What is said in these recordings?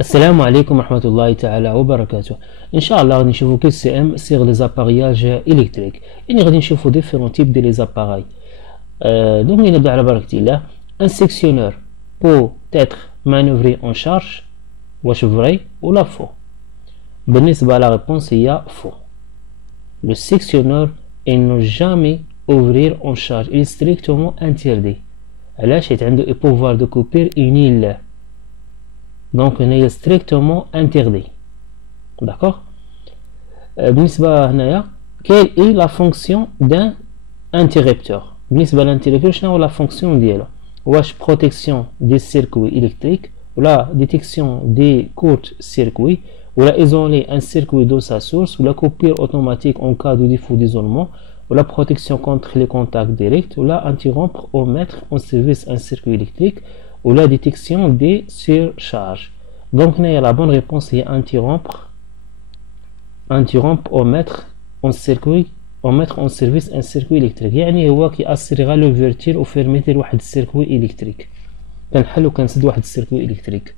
السلام عليكم ورحمة الله تعالى وبركاته. ان شاء الله غادي نشوفو كيف سي ام سيغ لي زابارياج الكتريك، يعني غادي نشوفو ديفيرون تيب دي لي زاباراي. دونك نبدا على بركة الله. ان سيكسيونور بو تيتر مانوفري اون شارج، واش فري ولا فو؟ بالنسبة لا ريبونس هي فو. لو سيكسيونور il ne jamais ouvrir en charge, il est strictement interdit. علاش؟ حيت عندو pouvoir de couper une. Donc il est strictement interdit. D'accord. بالنسبة هنايا quelle est la fonction d'un interrupteur؟ بالنسبة للانتربتور شنو هو la fonction ديالو؟ واش protection des circuits électriques ولا détection des courts circuits ولا isoler un circuit de sa source ولا coupure automatique en cas de défaut d'isolement ولا protection contre les contacts directs ولا interrompre ou mettre en service un circuit électrique ou la détection des surcharges. Donc la bonne réponse est interrompre ou mettre en service un circuit électrique. يعني هو كيأسرغ l'ouverture ou fermeture لواحد السيركوي إلكتريك، كنحل وكنسد واحد السيركوي إلكتريك.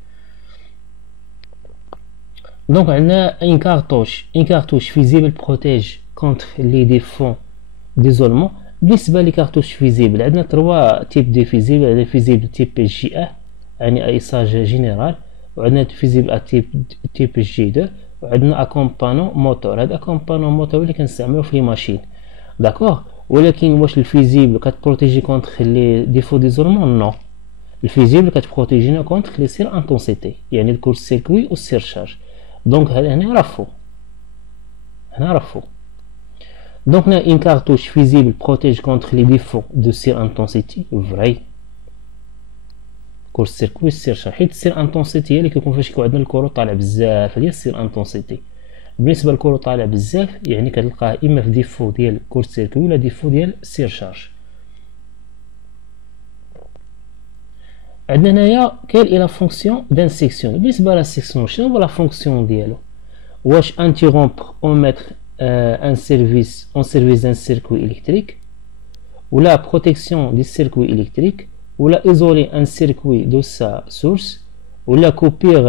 Donc عندنا une cartouche visible protège contre les défauts d'isolement. بالنسبة لي كارتوش فيزيبل عندنا 3 تيب دي فيزيبل. عندنا فيزيبل تيب جي ا يعني ايساج جينيرال، وعندنا فيزيبل تيب جي 2، وعندنا اكومبانو موتور. هذا اكومبانو موتور اللي كنستعملو في لي ماشين، داكوغ. ولكن واش الفيزيبل كتبروتيجي كونتر لي ديفو ديزولمون؟ نو، الفيزيبل كتبروتيجينا كونتر لي سير انتونسيتي، يعني الكور سيركوي و السيرشارج. دونك هنا راه فو. Donc, une cartouche visible protège contre les défauts de sur-intensité. Vrai. Court circuit surcharge. حيت sur-intensité هي اللي كيكون فاش كيكون عندنا الكورو طالع بزاف، هي sur-intensité. بالنسبة للكورو طالع بزاف يعني كتلقاه إما في ديفو ديال كور سيركوي ولا ديفو ديال surcharge. عندنا هنايا quelle est la fonction d'un sectionneur. بالنسبة لا sectionneur شنو هو لا فونكسيون ديالو؟ واش interrompre ou mettre un service d'un circuit électrique ou la protection du circuit électrique ou la isoler un circuit de sa source ou la coupure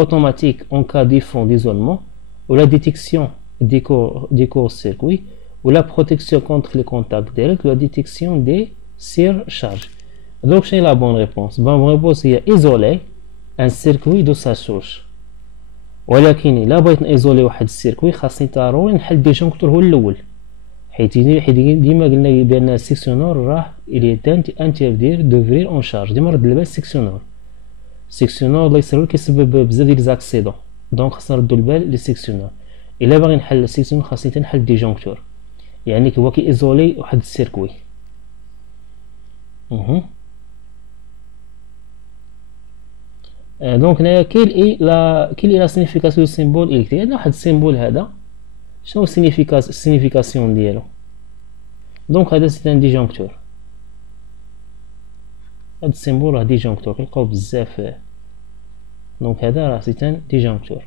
automatique en cas de défaut d'isolement ou la détection des courts-circuits ou la protection contre les contacts directs ou la détection des surcharges. Donc c'est la bonne réponse. Bonne réponse est isoler un circuit de sa source. ولكن الا بغيت نيزولي واحد السيركوي خاصني ضروري نحل الديجونكتور هو الاول، حيت ديما قلنا بان السيكسيونور راه الي انتردير دوفرير اون شارج. ديما رد البال السيكسيونور الله يسهل كيسبب بزاف ديال ليزاكسيدون، دونك خاصنا نردو البال للسيكسيونور. الا باغي نحل السيكسيونور خاصني تنحل الديجونكتور، يعني هو كيزولي واحد السيركوي. دونك هنايا كاين اي لا سينيفيكاسيون دو سيمبول الكتريك. عندنا واحد السيمبول هذا، شنو السينيفيكاسيون ديالو؟ دونك هذا سي ان ديجونكتور. هاد السيمبول راه ديجونكتور كنلقاو بزاف. دونك هذا راه سي ان ديجونكتور.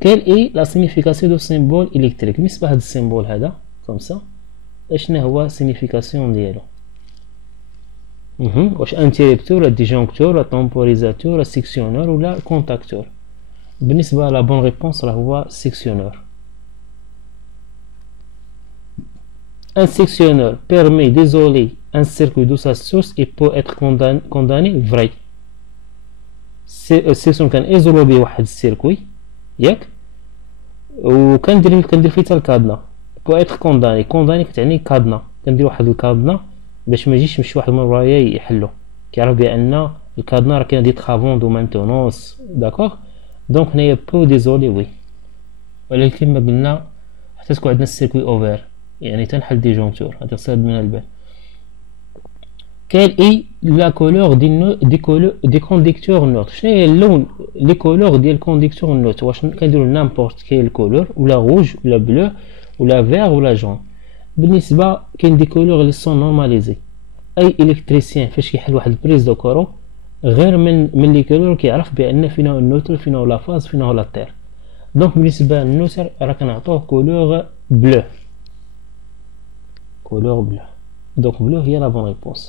كاين اي لا سينيفيكاسيون دو سيمبول الكتريك. بالنسبه لهاد السيمبول هذا كومسا اشنا هو السينيفيكاسيون ديالو؟ واش انتريبتور ولا ديجونكتور ولا طومبوريزاتور ولا سيكسيونور ولا كونتاكتور؟ بالنسبه لا بون ريبونس راه هو سيكسيونور. Un sectionneur permet d'isoler un circuit de sa source et peut être condamné. Vrai. السيكسيون كان ايزولو بيه واحد السيركوي ياك، وكندير فيه حتى الكادنا. بو اتر كونداني كتعني كادنا، كندير واحد الكادنا باش ما يجيش مشي واحد من ورايا يحلو، كيعرف بان الكادنا راه كاين دي طرافون دو مانتونونس، داكوغ. دونك هنايا بو ديزولي وي، ولكن ما قلنا حتى تكون عندنا السيركوي اوفر يعني تنحل ديجونكتور. هذا صاد من البال. كاين اي لا كولور دي كونديكتور نوت. شنو هي اللون لي كولور ديال كونديكتور نوت؟ واش كنديرو نامبورت كاين الكولور ولا روج ولا بلو ولا فير ولا جون؟ بالنسبه كاين دي كولور اللي سون نورماليزي. اي الكتريسيان فاش كيحل واحد البريز دو كورو غير من لي كولور كيعرف بان فينا هو النوتر فينا هو لا فاز فينا هو لا تير. دونك بالنسبه للنوتر راه كنعطوه كولور بلو. Donc bleu هي la bonne réponse.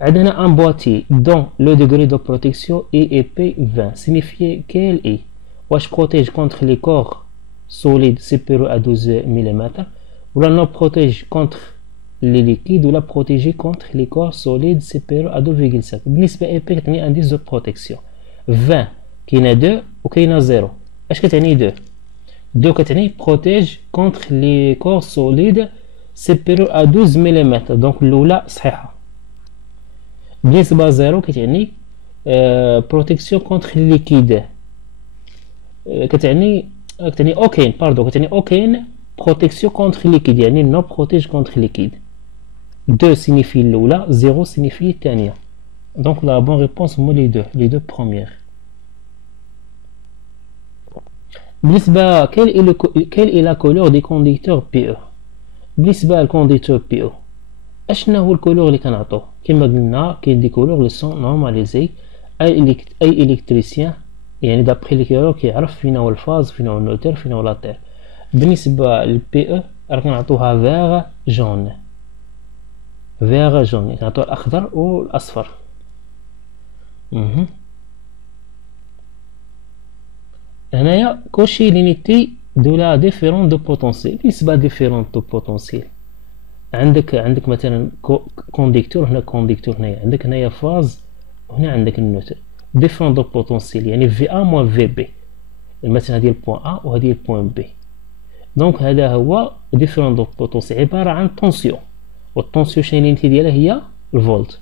عندنا un boîtier dont le degré de protection est épais 20 signifie qu'elle est واش protège contre les corps solides supérieurs à 12 mm ولا non protège contre les liquides ولا protéger contre les corps solides supérieurs à 2,5 بالنسبة épais كتعني indice de protection 20 كاينه 2 وكاينه 0 اش كتعني 2 2 كتعني protège contre les corps solides supérieurs à 12 mm دونك الاولى صحيحه بالنسبة 0 كتعني protection contre les liquides كتعني aucune باردون كتعني aucune protection contre liquide يعني non protège contre liquide 2 signifie الاولى 0 signifie الثانيه donc la bonne réponse هما les deux premières. بالنسبة quelle est la couleur des conducteurs PE بالنسبة للكونديكتور PE اشنا هو الكولور اللي كنعطوه كما قلنا كاين دي كولور لي سون نورماليزي اي الكتريسيان يعني دابخي لي كولور كيعرف فين هو الفاز فين هو النوتر فين هو لاتير بالنسبة للبي او راه كنعطوها فيغ جون فيغ جون يعني كنعطوه الاخضر والاصفر هنايا كلشي لينيتي دو لا ديفيرون دو بوتونسيل بالنسبة ديفيرون دو بوتونسيل عندك مثلا كونديكتور هنا كونديكتور هنايا عندك هنايا فاز وهنا عندك النوتر ديفيرون دو بوتونسيل يعني في ا موان في بي مثلا هذه البوان ا وهذه البوان بي دونك هذا هو ديفيرون دو بوتونسيل عبارة عن طونسيون والطونسيون شنو اليونيتي ديالها هي الفولت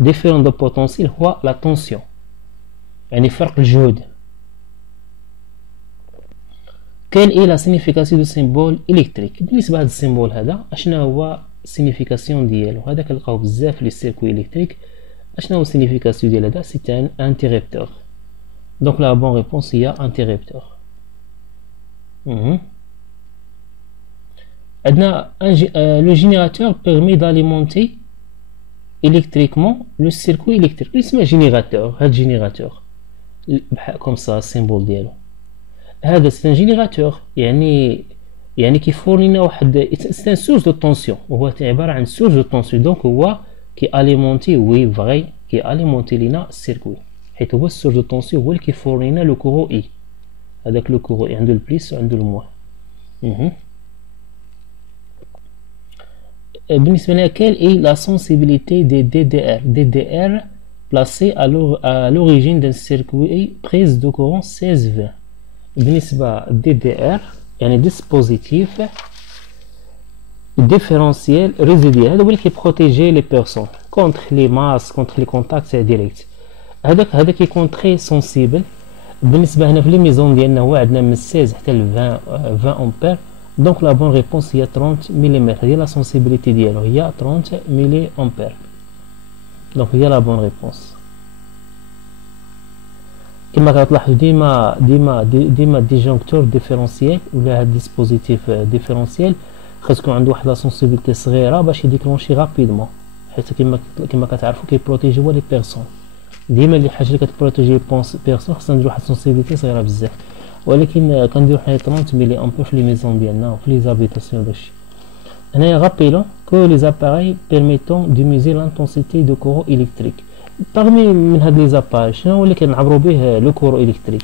ديفيرون دو بوتونسيل هو لا طونسيون يعني فرق الجهد. Quelle est la signification du symbole électrique بالنسبة لهذا السيمبول هذا اشنا هو signification ديالو هذا كنلقاو بزاف في لي سيركوي الكتريك اشنا هو signification ديال هذا سي ان انتريبتور دونك لا بون ريبونس هي انتريبتور. عندنا لو جينيراتور بيرمي d'alimenter électriquement le circuit électrique اسمه جينيراتور هذا جينيراتور بحال كوم سا السيمبول ديالو هذا سي ان جينيراتور يعني كيفورنينا واحد سي ان سورس دو طونسيون وهو عباره عن سورس دو طونسيون دونك هو كي اليمونتي وي فغي كي اليمونتي لينا السيركوي حيت هو السورس دو طونسيون هو اللي كيفورنينا لو كورو اي هذاك لو كورو اي عنده البليس وعنده الموان. بالنسبه لنا كال اي لا سونسيبيليتي دي دي ار placé à l'origine d'un circuit prise de courant 16 20 بالنسبة DDR يعني dispositif différentiel résiduel هذا هو اللي كيبروتيجي لي بيرسون كونتر لي ماس كونتر لي كونتاكت ديريكت هذا كيكون تري سونسيبل بالنسبة هنا في لي ميزون ديالنا هو عندنا من 16 حتى ل 20 امبير دونك لا بون ريبونس هي 30 ملم هي لا سونسيبيليتي ديالو هي 30 ملي امبير دونك هي لا بون ريبونس. كما كتلاحظوا ديما ديجونكتور ديفيرونسيال ولا هاد ديسبوزيتيف ديفيرونسيال خاص يكون عنده واحد لا سونسيبيليتي صغيره باش يديكلونشي رابيدمون حيت كما كتعرفوا كيبروتيجي هو لي بيرسون ديما اللي حاجه اللي كتبروتيجي بيرسون خاصنا نديرو واحد سونسيبيليتي صغيره بزاف ولكن كنديرو حنا 30 ملي امبير في لي ميزون ديالنا وفي لي زابيتاسيون داكشي. هنايا غابيلون كو لي زاباراي بيرميتون دو ميزير لانتونسيتي دو كورون الكتريك parmi من هاد لي زاباراي شنو هو اللي كنعبرو به لو كورو الكتريك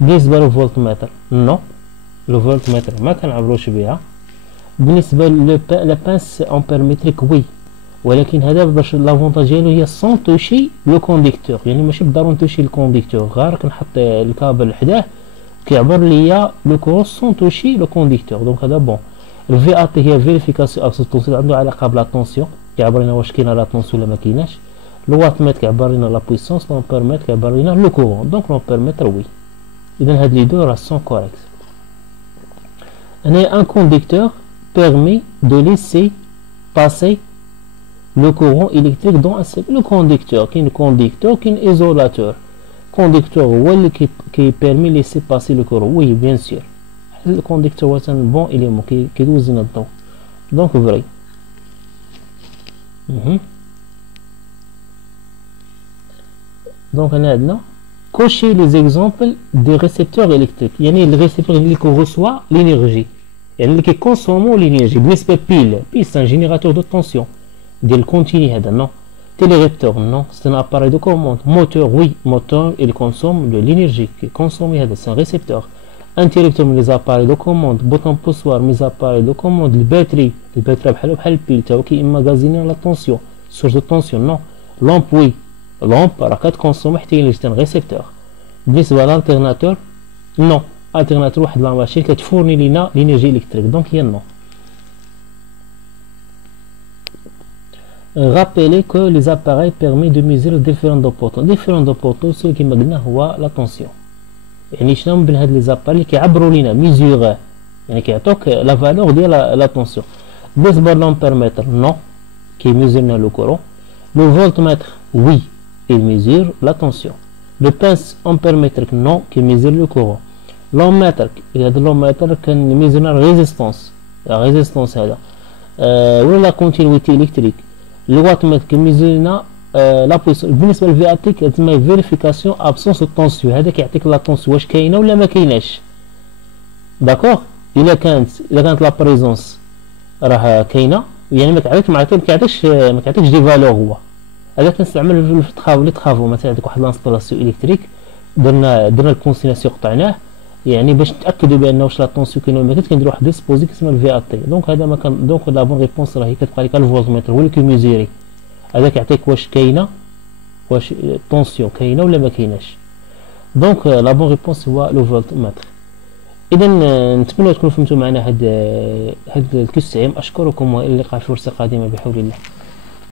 بالنسبه لو فولتمتر نو لو فولتمتر ما كنعبروش بها بالنسبه لا بانس امبيرمتريك وي ولكن هذا باش لافونتاج ديالو هي سون توشي لو كونديكتور يعني ماشي بالضروره نتوشي الكونديكتور غير كنحط الكابل حداه كيعبر ليا لو كورو سون توشي لو كونديكتور دونك هذا بون الفي ا تي هي فيريفيكاسيون اكس طونسيون عنده علاقه بلا طونسيون كيعبر لنا واش كاينه لا طونسيون ولا ما كايناش le wattmètre كيعبر لنا لا بويسونس l'ampermètre كيعبر لنا لو كورون دونك l'ampermètre وي اذا هاد لي دو راه سون كوريكت. هنا ان كونديكتور بيرمي دو ليسي باسي لو كورون الكتريك دون ان سيركل لو كونديكتور كاين كونديكتور كاين ايزولاتور كونديكتور هو اللي كيبيرمي ليسي باسي لو كورون وي بيان سور الكونديكتور هو ان بون اليمون كيدوز لنا الضوء دونك فري. Donc, on a cocher les exemples des récepteurs électriques. Il y a les récepteurs qui reçoivent l'énergie. Il y a qui consomment l'énergie. Pile, c'est un générateur de tension. Il continue, non. Télérépteur, non, c'est un appareil de commande. Moteur, oui, moteur, il consomme de l'énergie. Il consomme, c'est un récepteur. Interrupteur, les appareils de commande. Bouton poussoir, mes appareils de commande. La batterie, بحال البيل تاعو كيمغازيني لا طونسيون. Source de tension, non. Lampe, oui. Lampe, راه كتكونسوم حتى هي un récepteur. بالنسبة لالتيرناتور، non. Alternateur, واحد لا ماشين كتفورني لينا l'énergie électrique. Donc, il y a non. Rappelez que les appareils permettent de mesurer différents potents. Différents potents, ce qui مقلنا هو la tension. يعني شنو من هاد لي زاباري اللي كيعبروا لينا ميزوغ، يعني كيعطوك لا فالور ديال لا طونسيون. بالنسبه للامبيرمتر نو كيميزور لنا لو كورون. لو فولتمتر وي كيميزور لا طونسيون. لو بانس امبيرمتر نو كيميزور لو كورون. لومتر هذا اللومتر كنميزور لنا ريزيستونس، لا ريزيستونس هذا ولا لا كونتينيتي الكتريك. الوات متر كيميزور لنا لا بويسون. بالنسبه للفي اتيك تسمى فيريفيكاسيون ابسونس طونسيون، هذا كيعطيك لا طونسيون واش كاينه ولا ما كايناش. داكوغ الا كانت لا بريزونس راه كاينه، يعني ما كيعطيكش دي فالور. هو هذا كنستعمل في لي طرافو. مثلا عندك واحد لانستالاسيون الكتريك درنا الكونسيناسيون قطعناه، يعني باش نتاكدوا بان واش لا طونسيون كاينه ولا ما كنديروا واحد ديسبوزي كيسمى الفي اتي. دونك هذا ما كان دونك لا بون ريبونس راهي كتبقى لك الفولتمتر هو اللي كيميزيري، هذا كيعطيك واش كاينه، واش طونسيون كاينه ولا ما كايناش. دونك لا بون ريبونس هو لو فولتمتر. اذا نتمنى تكونوا فهمتوا معنا هاد الكيس. اشكركم والى اللقاء في فرصه قادمه بحول الله.